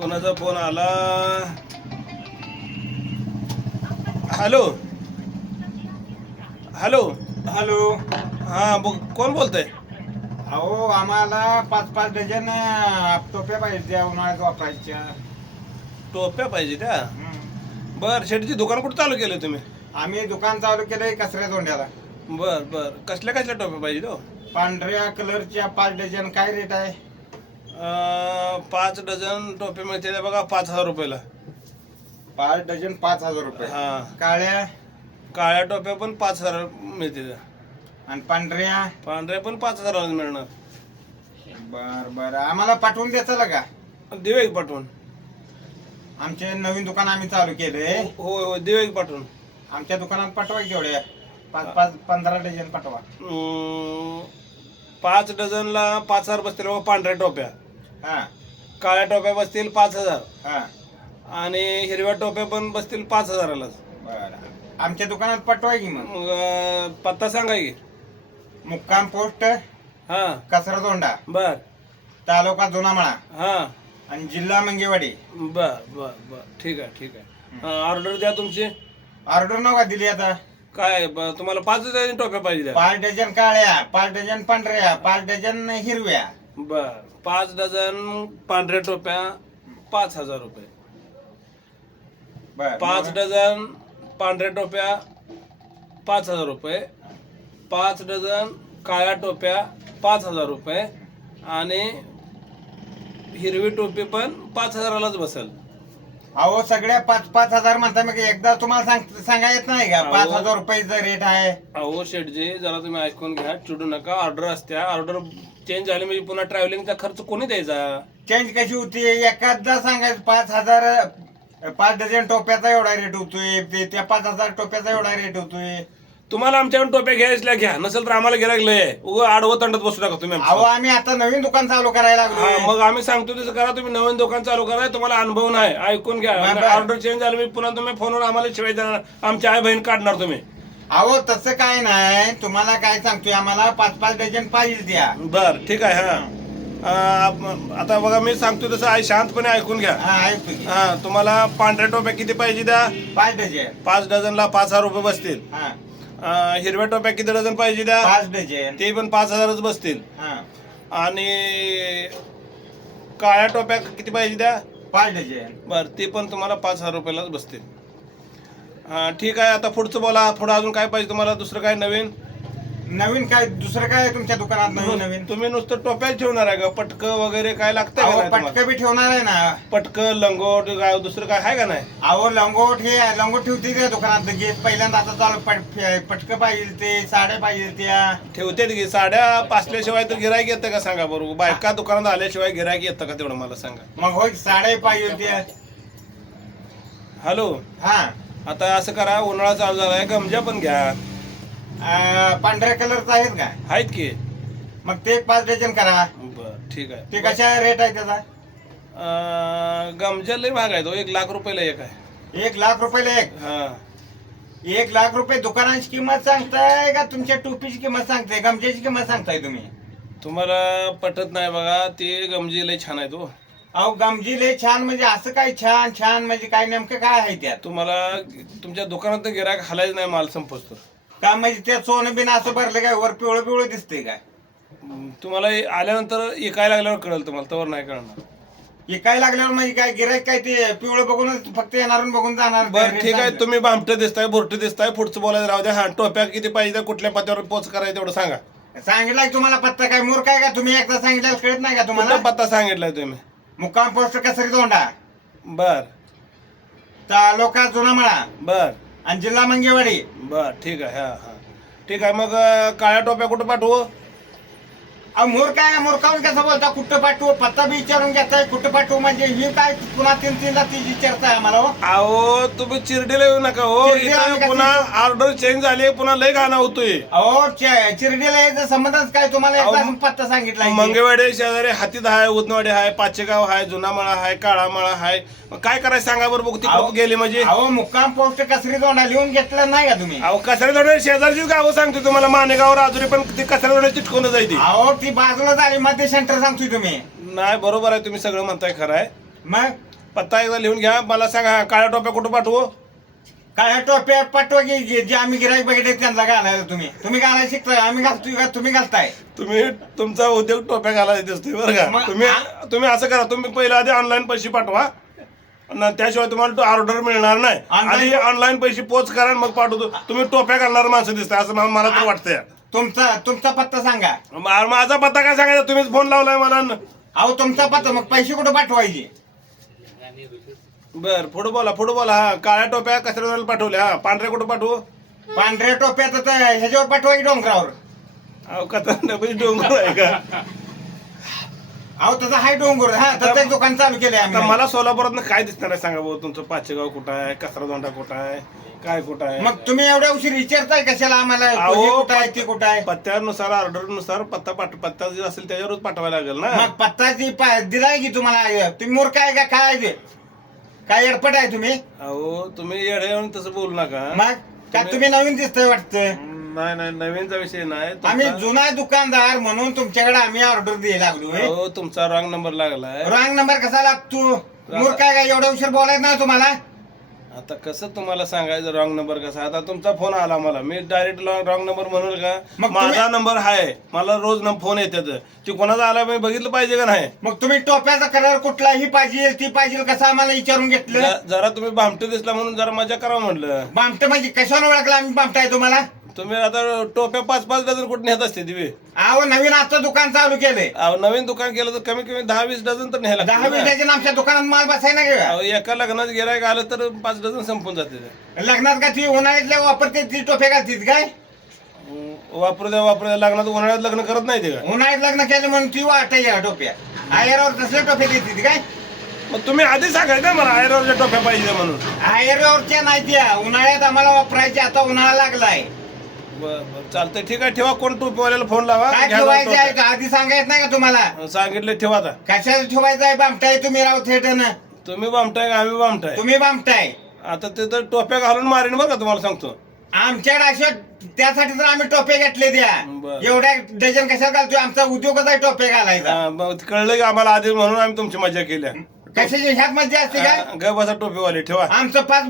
कोणाचा फोन आला? Hello? Hello? Hello? हा ब कोण बोलतंय? अहो आम्हाला पाच पाच डझन टोप्या पाहिजे त्या उन्हाळ्यात वापरायच्या. टोप्या पाहिजे त्या. बर शेटची दुकान कुठं चालू केलं तुम्ही? आम्ही दुकान चालू केलंय कचऱ्या तोंड्याला बर बर. कसल्या कसल्या टोप्या पाहिजे तो? पांढऱ्या कलरच्या पाच डझन. काय रेट आहे? पाच डझन टोपे मिळते बघा पाच हजार रुपयाला. पाच डझन पाच हजार रुपये. हा. काळ्या? काळ्या टोप्या पण पाच हजार मिळते आणि पांढऱ्या? पांढऱ्या पण पाच हजाराला मिळणार. बर बर. आम्हाला पाठवून द्यायचं का? देऊ एक पाठवून. आमचे नवीन दुकान आम्ही चालू केलंय होय होय देऊ एक पाठवून. आमच्या दुकानात पाठवा केवढ्या पाच पाच पंधरा डझन पाठवा. पाच डझनला पाच हजार बसतील बघा पांढऱ्या टोप्या. हा. काळ्या टोप्या बसतील पाच हजार. हा. आणि हिरव्या टोप्या पण बसतील पाच हजारालाच. बर. आमच्या दुकानात पाठवा की मग. मग अं, पत्ता सांगा की. मुक्काम पोस्ट हा. कसरा तोंडा. बर. तालुका जुनामळा. हा. आणि जिल्हा मंगेवाडी. बर बर बर. ठीक आहे ठीक आहे. ऑर्डर द्या तुमची. ऑर्डर नका दिली आता. काय ब- तुम्हाला पाच डझन टोप्या पाहिजे? पाच डझन काळ्या पाच डझन पांढऱ्या पाच डझन हिरव्या. बर. पाच डझन पांढऱ्या टोप्या पाच हजार रुपये. बर. पाच डझन पांढऱ्या टोप्या पाच हजार रुपये. पाच डझन काळ्या टोप्या पाच हजार रुपये. आणि हिरवी टोपी पण पाच हजारालाच बसेल. अहो सगळ्या पाच पाच हजार म्हणता मग एकदा तुम्हाला सांग सांगा येत नाही का. पाच हजार रुपयाचा रेट आहे. अहो शेठजी जरा तुम्ही ऐकून घ्या. चिडू नका. ऑर्डर असत्या. ऑर्डर चेंज झाली म्हणजे पुन्हा ट्रॅव्हलिंगचा खर्च कोणी द्यायचा? चेंज कशी होती? एखादा सांगायचं पाच हजार पाच डझन टोप्याचा एवढा रेट होतोय. ते त्या पाच हजार टोप्याचा एवढा रेट होतोय. तुम्हाला आमच्याकडून टोप्या घ्यायच्या घ्या. नसेल तर आम्हाला घ्यायला लागले. उगं आडवं तंडत बसू नका तुम्ही अहो. आम्ही आता नवीन दुकान चालू करायला हा, लागलो मग आम्ही सांगतो तसं करा. तुम्ही नवीन दुकान चालू करा. तुम्हाला अनुभव नाही. ऐकून घ्या. ऑर्डर चेंज झाली मी पुन्हा तुम्ही फोनवर आम्हाला शिवाय देणार आमची आई बहीण काढणार तुम्ही. अहो तसं काय नाही. तुम्हाला काय सांगतोय? आम्हाला पाच पाच डझन पाहिजे द्या. बर ठीक आहे हा. अं, आता बघा मी सांगतो तसं आई शांतपणे ऐकून घ्या. हा ऐकतो की. हा तुम्हाला पांढऱ्या टोप्या किती पाहिजे द्या? पाच डझन. पाच डझनला पाच हजार रुपये बसतील. हा. अं, हिरव्या टोप्या किती डझन पाहिजे द्या पाच डझन. ते पण पाच हजारच बसतील. हा. आणि काळ्या टोप्या किती पाहिजे द्या पाच डझन. बर ते पण तुम्हाला पाच हजार रुपयालाच बसतील. ठीक आहे आता पुढचं बोला. पुढं अजून काय पाहिजे तुम्हाला? दुसरं काय नवीन? नवीन काय दुसरं काय आहे तुमच्या दुकानात नवीन नवीन? तुम्ही नुसतं टोप्याच ठेवणार आहे का पटकं वगैरे काय तुम्हाला? पटकं बी ठेवणार आहे ना. पटकं लंगोट काय दुसरं काय आहे का नाही? अहो लंगोट हे लंगोट ठेवते त्या दुकानात घेत पहिल्यांदा आता चालू पट- पटकं पाहिजे ते साड्या पाहिजे त्या. ठेवते की साड्या पासल्याशिवाय तर गिरायक येतं का सांगा बरोबर बायका दुकानात आल्याशिवाय गिरायक येतं का तेवढं मला सांगा. मग होय साड्या पाहिजे त्या. हॅलो? हा. आता असं करा उन्हाळा चालू झालाय गमजा पण घ्या. अं, पांढऱ्या कलरचा आहेत का? आहेत की. मग ते एक पाच डझन करा. बर ठीक आहे. ते कशा रेट आहे त्याचा? अं, गमजा लय महाग आहे तो एक लाख रुपयाला एक आहे. एक लाख रुपयाला एक? हा. एक लाख रुपये दुकानाची किंमत सांगताय का तुमच्या टोपीची किंमत सांगताय? गमजेची किंमत सांगताय तुम्ही? तुम्हाला पटत नाही बघा ते गमजी लय छान आहे तो अहो गमजी लय छान म्हणजे असं काय छान छान म्हणजे काय नेमकं काय आहे त्यात? तुम्हाला तुमच्या दुकानात गिरायक हालायचं नाही माल संपतो का म्हणजे त्या सोनं बिन असं भरलं काय? वर पिवळं पिवळं दिसतंय काय? तुम्हाला आल्यानंतर इकायला लागल्यावर कळेल तुम्हाला तवर नाही कळणार. हे काय लागल्यावर म्हणजे काय? गिरायक काय ते पिवळं बघूनच फक्त येणार आणि बघून जाणार? बरं ठीक आहे तुम्ही बामटं दिसताय बोरटं दिसताय पुढचं बोलायचं राहू द्या. हा टोप्या किती पाहिजे त्या कुठल्या पत्त्यावर पोच करायचं तेवढं सांगा. सांगितलंय तुम्हाला पत्ता काय? मूर्ख आहे का तुम्ही? एकदा सांगितलं कळत नाही का तुम्हाला? कुठला पत्ता सांगितलाय तुम्ही? मुक्काम पोस्ट कसरी तोंडा? बर. तालुका जुनामळा. बर. आणि जिल्हा मंगेवाडी. बर ठीक आहे हां हां. ठीक आहे मग काळ्या टोप्या कुठं पाठवू? अहो मूर्ख आहे मूर्खावून कसं बोलता? कुठं पाठवू? पत्ता बी विचारून घेताय कुठं पाठवू म्हणजे? ही काय पुन्हा तीन तीनदा ती विचारताय आम्हाला हो? अहो तुम्ही चिरडीला येऊ नका हो. चिरडीला इथं पुन्हा ऑर्डर चेंज झाली पुन्हा लय घाणा होतोय. अहो च- चिरडीला यायचा संबंधच काय तुम्हाला? अहो, एकदा पत्ता सांगितला मंगेवाडी शेजारी हातीद आहे उदनवाडी आहे पाचेगाव आहे जुनामळा आहे काळामळा आहे मग काय करायचं सांगा बरं बघू अहो, तिकडे गेले म्हणजे? अहो मुक्काम पोस्ट कसरी तोंडा लिहून घेतलं नाही का तुम्ही? अहो कचऱ्या थोडे शेजारचीच गावं सांगतो तुम्हाला मानेगाव राजुरी पण ती कचऱ्या थोडे चिटकून जायची. अहो ती बाजूला झाली मध्ये सेंटर सांगतोय तुम्ही. नाही बरोबर आहे तुम्ही सगळं म्हणताय खरं आहे. मग? पत्ता एकदा लिहून घ्या मला सांगा काळ्या टोप्या कुठं पाठवू? काय ह्या टोप्या पाठवा की जे जे आम्ही गिराईक बघितले त्यांना घालायला तुम्ही. तुम्ही घालायला शिकताय आम्ही घालतोय का तुम्ही घालताय? तुम्ही तुमचा उद्योग टोप्या घालायला दिसतोय बरं का. मग तुम्ही तुम्ही असं करा तुम्ही पहिला आधी ऑनलाईन पैसे पाठवा. त्याशिवाय तुम्हाला ऑर्डर मिळणार नाही. Online- आधी ऑनलाईन पैसे पोच करा आणि मग पाठवतो. तुम्ही टोप्या घालणार माणसं दिसताय असं मला तर वाटतंय. तुमचा तुमचा पत्ता सांगा. मा- माझा पत्ता काय सांगायचा? तुम्हीच फोन लावलाय मला न. अहो तुमचा पत्ता मग पैसे कुठे पाठवायचे? बर पुढे बोला पुढे बोला. हा काळ्या टोप्या कचऱ्याला पाठवल्या हा पांढऱ्या कुठं पाठवू? पांढऱ्या टोप्या तर ह्याच्यावर पाठवा की डोंगरावर. अहो कचरा डोंगर आहे का? अहो तसं हाय डोंगर. हा एक दुकान चालू केलंय आता आम्ही. मला सोलापुरात काय दिसणार आहे सांगा भाऊ तुमचं? पाचेगाव कुठं आहे? कचरा दोंडा कुठं आहे? काय कुठं आहे? मग तुम्ही एवढ्या उशीर विचारताय कशाला आम्हाला? हे कुठं आहे ते कुठं आहे? पत्त्यानुसार ऑर्डरनुसार पत्ता पाठ पत्ता जे असेल त्याच्यावरच पाठवायला लागेल ना? मग पत्ता ती पा- दिलाय की तुम्हाला? तुम्ही मूर्ख आहे का? काय आहे ते? काय एडपट आहे तुम्ही? अहो तुम्ही येडे येऊन तसं बोलू नका. मग? का तुम्ही नवीन दिसतोय वाटतं? नाही नाही नवीनचा विषय नाही. तुमचा- आम्ही जुना दुकानदार म्हणून तुमच्याकडे आम्ही ऑर्डर द्यायला लागलो अहो तुमचा रॉंग नंबर लागलाय. रॉंग नंबर कसा लागतो मूर्ख आहे का? एवढा उशीर बोलायचं ना तुम्हाला. आता कसं तुम्हाला सांगायचं रॉंग नंबर कसा? आता तुमचा फोन आला मला. मी डायरेक्ट रॉंग नंबर म्हणून का? मग तुम्ही- माझा नंबर आहे मला रोज न फोन येतात. ते कोणाचा आला मी बघितलं पाहिजे का नाही? मग तुम्ही टोप्याचा कलर कुठलाही पाहिजे ती पाहिजे कसं आम्हाला विचारून घेतलं? जरा तुम्ही भामटे दिसला म्हणून जरा मजा करावं म्हटलं बामट म्हणजे कशावर ओळखलं आम्ही? बामटाय तुम्हाला? तुम्ही आता टोप्या पाच पाच डझन कुठे नेत असते दिवे? अहो नवीन आता दुकान चालू केलंय. अहो, नवीन दुकान केलं तर कमी कमी दहा वीस डझन तर न्यायला दहा लागतील वीस ना. डझन आमच्या दुकानात माल बसाय ना का अहो, एका लग्नात गिरायक आलं तर पाच डझन संपून जाते. लग्नात का ती उन्हाळ्यातल्या वापरते ती टोप्या घालतीत काय? वापरू द्या वापरू द्या. लग्नात उन्हाळ्यात लग्न करत नाही ते. का उन्हाळ्यात लग्न केलं म्हणून ती वाटाय टोप्या. आयरावर तसल्या टोप्या देते काय? मग तुम्ही आधी सांगायचं ना मला आयरॉनच्या टोप्या पाहिजे म्हणून. आयरावरच्या नाही त्या. उन्हाळ्यात आम्हाला वापरायची. आता उन्हाळा लागलाय. चालतंय. ठीक आहे ठेवा. कोण टोपीवाल्याला फोन लावा? काय घ्या ठेवायचं आहे. का? आधी सांगायचं नाही का तुम्हाला? सांगितले ठेवा आता. कशाला ठेवायचं आहे? बामटाय तुम्ही राव थेटन. तुम्ही बामटाय का आम्ही बामटाय? तुम्ही बामटाय. आता ते तर टोप्या घालून मारेन बरं का तुम्हाला सांगतो. आमच्याकडे अशा त्यासाठी तर आम्ही टोपे घेतले द्या. बरं. एवढ्या डझन कशाला घालतोय? आमचा उद्योगच आहे टोपे घालायचा. हा, मग कळलं की आम्हाला आधी म्हणून आम्ही तुमची मजा केल्या. कशाची? ह्यात मजा असते काय? ग बसा टोपीवाले ठेवा. आमचं पाच